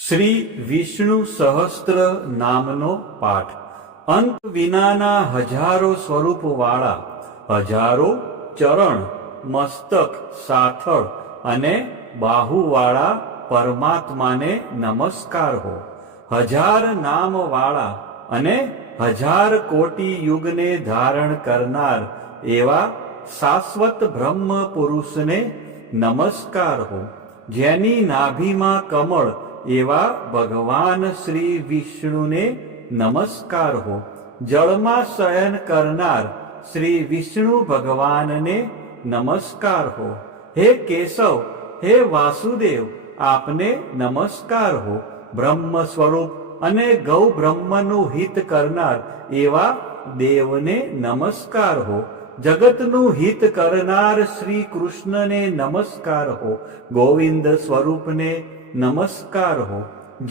શ્રી વિષ્ણુ સહસ્ત્ર નામનો પાઠ. અંત વિનાના હજારો સ્વરૂપવાળા, હજારો ચરણ, મસ્તક, સાથળ અને બાહુવાળા પરમાત્માને નમસ્કાર હો. હજાર નામવાળા અને હજાર કોટી યુગને ધારણ કરનાર એવા શાશ્વત બ્રહ્મ પુરુષને નમસ્કાર હો. જેની નાભીમાં કમળ એવા ભગવાન શ્રી વિષ્ણુને નમસ્કાર હો. જળમાં શયન કરનાર શ્રી વિષ્ણુ ભગવાનને નમસ્કાર હો. હે કેશવ, હે વાસુદેવ, આપને નમસ્કાર હો. બ્રહ્મ સ્વરૂપ અને ગૌ બ્રહ્મનું હિત કરનાર એવા દેવને નમસ્કાર હો. જગતનું હિત કરનાર શ્રી કૃષ્ણને નમસ્કાર હો. ગોવિંદ સ્વરૂપને નમસ્કાર હો.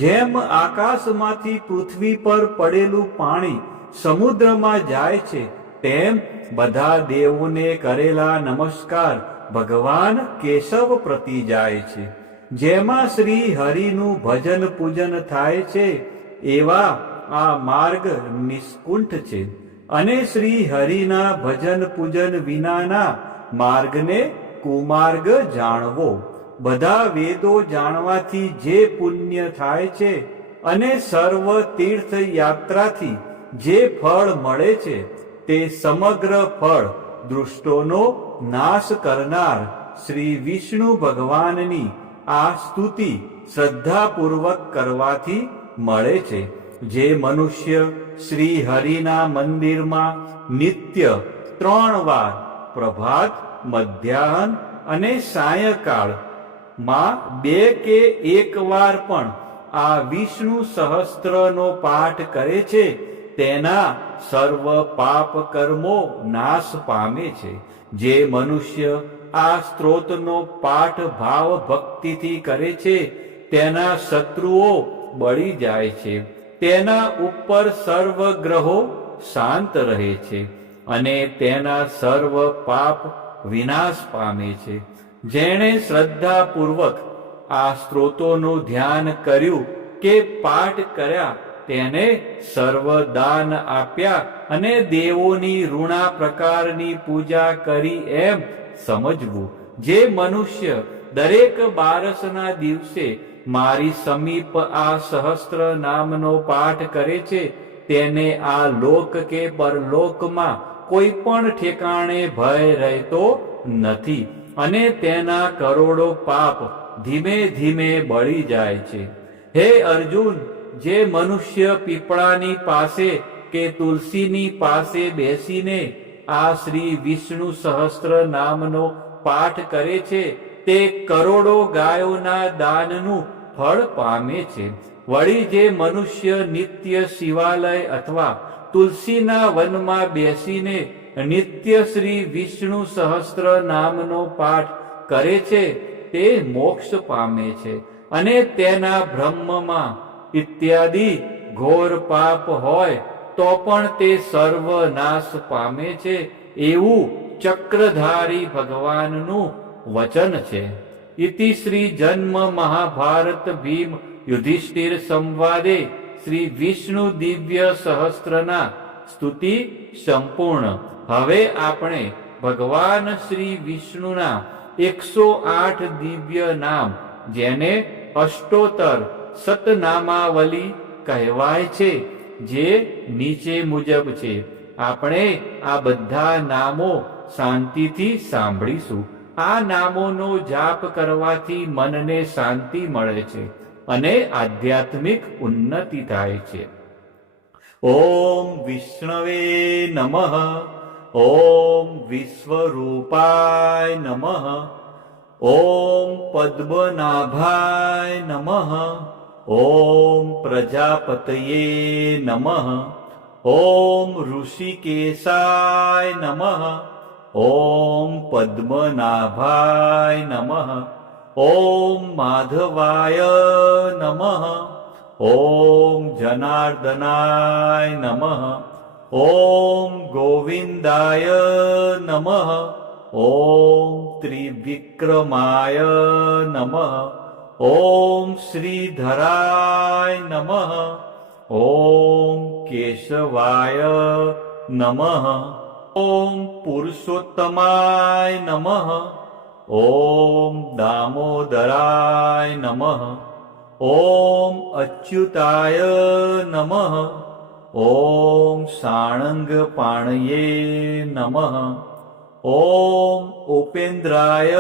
જેમ આકાશમાંથી પૃથ્વી પર પડેલું પાણી સમુદ્રમાં જાય છે, તેમ બધા દેવોને કરેલા નમસ્કાર ભગવાન કેશવ પ્રતિ જાય છે. જેમાં શ્રી હરિનું ભજન પૂજન થાય છે એવા આ માર્ગ નિષ્કુંઠ છે, અને શ્રી હરિના ભજન પૂજન વિનાના માર્ગને કુમાર્ગ જાણવો. બધા વેદો જાણવાથી જે પુણ્ય થાય છે અને સર્વ તીર્થ યાત્રાથી જે ફળ મળે છે, તે સમગ્ર ફળ દુષ્ટોનો નાશ કરનાર શ્રી વિષ્ણુ ભગવાનની આ સ્તુતિ શ્રદ્ધાપૂર્વક કરવાથી મળે છે. જે મનુષ્ય શ્રી હરિના મંદિરમાં નિત્ય 3 વાર પ્રભાત, મધ્યાહન અને સાયંકાળ માં 2 કે 1 વાર પણ આ વિષ્ણુ સહસ્ત્રનો પાઠ કરે છે, તેના સર્વ પાપ કર્મો નાશ પામે છે. જે મનુષ્ય આ સ્ત્રોતનો પાઠ ભાવ ભક્તિથી કરે છે, તેના શત્રુઓ બળી જાય છે. તેના ઉપર સર્વ ગ્રહો શાંત રહે છે અને તેના સર્વ પાપ વિનાશ પામે છે. જેણે શ્રદ્ધાપૂર્વક આ સ્ત્રોતોનું ધ્યાન કર્યું કે પાઠ કર્યા, તેને સર્વ દાન આપ્યા અને દેવોની ઋણા પ્રકારની પૂજા કરી એમ સમજવું. જે મનુષ્ય દરેક બારસના દિવસે મારી સમીપ આ સહસ્ત્ર નામનો પાઠ કરે છે, તેને આ લોક કે પરલોકમાં કોઈ પણ ઠેકાણે ભય રહેતો નથી અને તેના કરોડો પાપ ધીમે ધીમે બળી જાય છે. હે અર્જુન, જે મનુષ્ય પીપળાની પાસે કે તુલસીની પાસે બેસીને આ શ્રી વિષ્ણુ સહસ્ત્ર નામનો પાઠ કરે છે, તે કરોડો ગાયોના દાનનું ફળ પામે છે. વળી જે મનુષ્ય નિત્ય શિવાલય અથવા તુલસીના વનમાં બેસીને નિત્ય શ્રી વિષ્ણુ સહસ્ત્ર નામનો પાઠ કરે છે, તે મોક્ષ પામે છે અને તેના બ્રહ્મમાં ઇત્યાદિ ઘોર પાપ હોય તો પણ તે સર્વનાશ પામે છે, એવું ચક્રધારી ભગવાનનું વચન છે. ઇતિ શ્રી જન્મ મહાભારત ભીમ યુધિષ્ઠિર સંવાદે શ્રી વિષ્ણુ દિવ્ય સહસ્ત્રના સ્તુતિ સંપૂર્ણ. હવે આપણે ભગવાન શ્રી વિષ્ણુના 108 દિવ્ય નામ, જેને અષ્ટોત્તર સતનામાવલી કહેવાય છે, જે નીચે મુજબ છે. આપણે આ બધા નામો શાંતિથી સાંભળીશું. આ નામોનો જાપ કરવાથી મનને શાંતિ મળે છે અને આધ્યાત્મિક ઉન્નતિ થાય છે. ઓમ વિષ્ણવે નમઃ. ઓમ વિશ્વરૂપાય નમઃ. ઓમ પદ્મનાભાય નમઃ. ઓમ પ્રજાપતયે નમઃ. ઓમ ઋષિકેશાય નમઃ. ઓમ પદ્મનાભાય નમઃ. ઓમ માધવાય નમઃ. ઓમ જનાર્દનાય નમઃ. ઓમ ગોવિંદાય નમઃ. ઓમ ત્રિવિક્રમાય નમઃ. ॐ श्रीधराय नमः। ॐ केशवाय नमः। ॐ पुरुषोत्तमाय नमः। ॐ दामोदराय नमः। ॐ अच्युताय नमः। ॐ साणङ्गपाणये नमः। ॐ उपेन्द्राय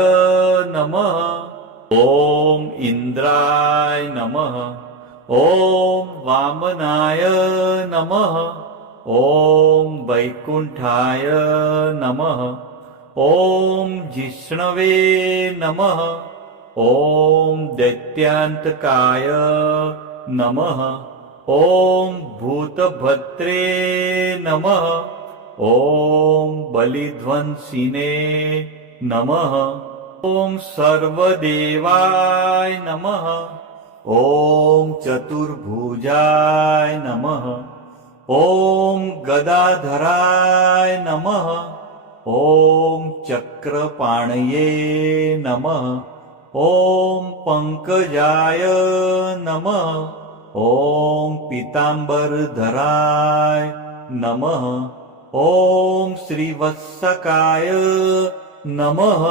नमः। ॐ इन्द्राय नमः। ॐ वामनाय नमः। ॐ वैकुण्ठाय नमः। ॐ जिष्णवे नमः। ॐ दैत्यान्तकाय नमः। ॐ भूतभद्रे नमः। ॐ बलिध्वंसिने नमः। ॐ सर्वदेवाय नमः। ॐ चतुर्भुजाय नमः। ॐ गदाधराय नमः। ॐ चक्रपाणये नमः। ॐ पङ्कजाय नमः। ॐ पीताम्बरधराय नमः। ॐ श्रीवत्सकाय नमः।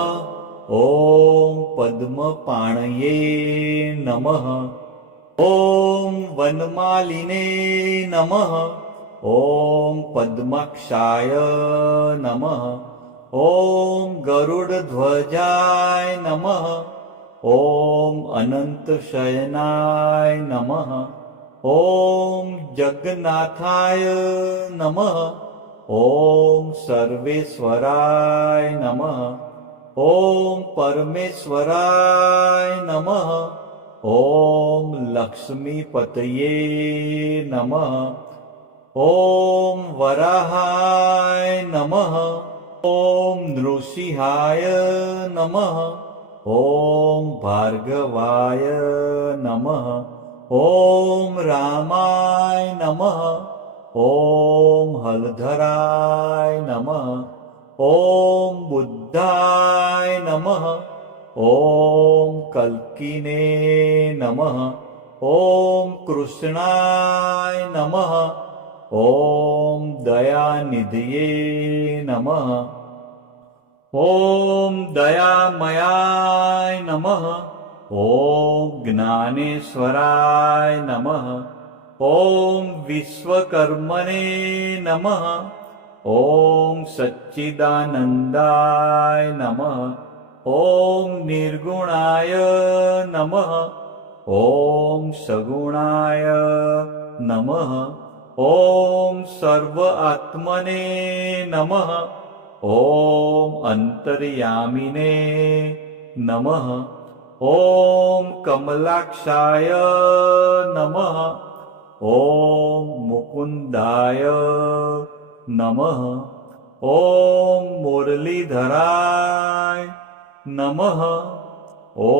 ॐ पद्मपाणये नमः। ॐ वनमालिने नमः। ॐ पद्माक्षाय नमः। ॐ गरुडध्वजाय नमः। ॐ अनन्तशयनाय नमः। ॐ जगन्नाथाय नमः। ॐ सर्वेश्वराय नमः। ॐ परमेश्वराय नमः। ॐ लक्ष्मीपतये नमः। ॐ वराहाय नमः। ॐ नृसिंहाय नमः। ॐ भार्गवाय नमः। ॐ रामाय नमः। ॐ हलधराय नमः। ॐ बुद्धाय नमः। ॐ कल्किने नमः। ॐ कृष्णाय नमः। ॐ दयानिधये नमः। ॐ दयामयाय नमः। ॐ ज्ञानेश्वराय नमः। ॐ विश्वकर्मणे नमः। ॐ सच्चिदानन्दाय नमः। ॐ निर्गुणाय नमः। ॐ सगुणाय नमः। ॐ सर्व आत्मने नमः। ॐ अन्तर्यामिने नमः। ॐ कमलाक्षाय नमः। ॐ मुकुन्दाय नमः। ॐ मुरलीधराय नमः। ॐ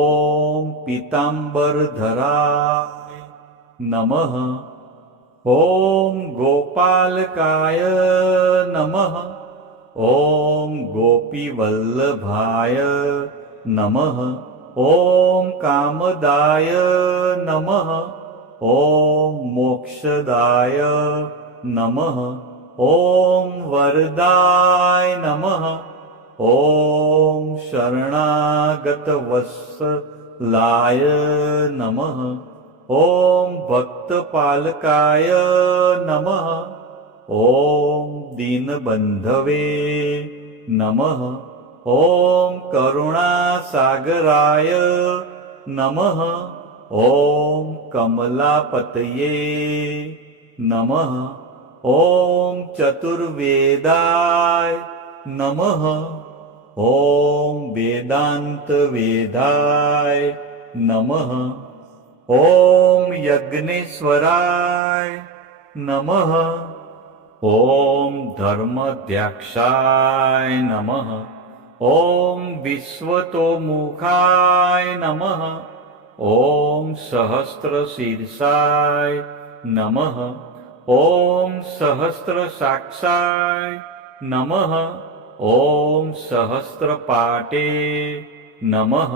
पीताम्बरधराय नमः। ॐ गोपालकाय नमः। ॐ गोपीवल्लभाय नमः। ॐ कामदाय नमः। ॐ मोक्षदाय नमः। ॐ वरदाय नमः। ॐ शरणागतवत्सलाय नमः। ॐ भक्तपालकाय नमः। ॐ दीनबन्धवे नमः। ॐ करुणासागराय नमः। ॐ कमलापतये नमः। ॐ चतुर्वेदाय नमः। ॐ वेदान्तवेदाय नमः। ॐ यज्ञेश्वराय नमः। ॐ धर्मध्यक्षाय नमः। ॐ विश्वतोमुखाय नमः। ॐ सहस्रशीर्षाय नमः। ॐ सहस्रसाक्षाय नमः। ॐ सहस्रपाटे नमः।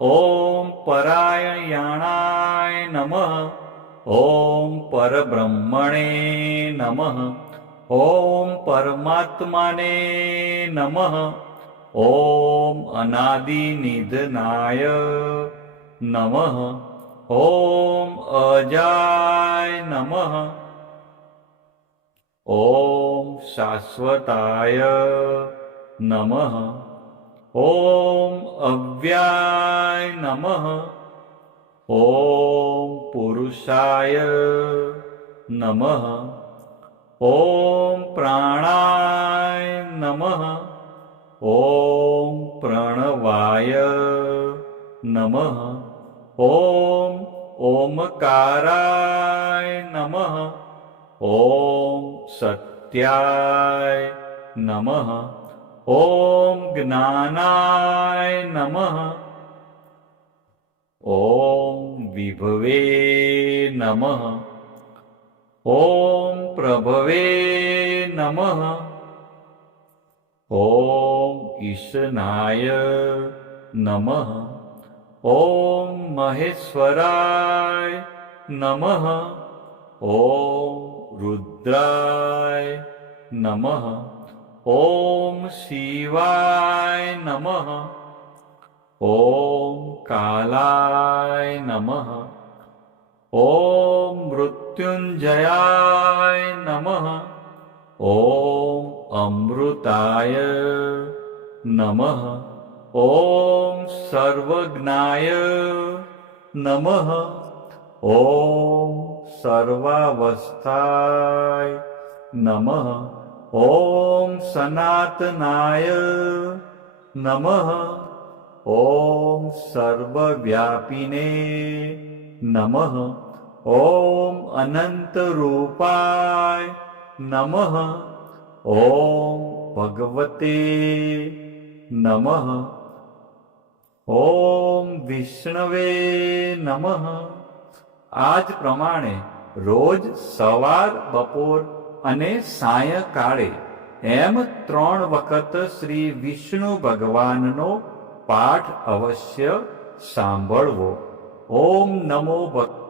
ઓમ પરાયણાય નમઃ. ઓમ પરબ્રહ્મણે નમઃ. ઓમ પરમાત્માને નમઃ. ઓમ અનાદિનિધનાય નમઃ. ઓમ અજાય નમઃ. ઓમ શાશ્વતાય નમઃ. ઓમ અવ્યાય નમઃ. ઓમ પુરુષાય નમઃ. ઓમ પ્રાણાય નમઃ. ઓમ પ્રણવાય નમઃ. ઓમ ઓમકારાય નમઃ. ઓમ સત્યાય નમઃ. ઓમ જ્ઞાનાય નમઃ. ઓમ વિભવે નમઃ. ઓમ પ્રભવે નમઃ. ઓમ ઈશનાય નમઃ. ઓમ મહેશ્વરાય નમઃ. ઓમ રુદ્રાય નમઃ. ઓમ શિવાય નમઃ. ઓમ કાલાય નમઃ. ઓમ મૃત્યુંજયાય નમઃ. ઓમ અમૃતાય નમઃ. ઓમ સર્વજ્ઞાય નમઃ. ઓમ સર્વાવસ્થાય નમઃ. ઓમ સનાતનાય નમઃ. ઓમ સર્વવ્યાપિને નમઃ. ઓમ અનંતરૂપાય નમઃ. ઓમ ભગવતે નમઃ. ઓમ વિષ્ણવે નમઃ. આ જ પ્રમાણે રોજ સવાર, બપોર અને સાયંકાળે એમ 3 વખત શ્રી વિષ્ણુ ભગવાનનો પાઠ અવશ્ય સાંભળવો. ઓમ નમો ભગવાન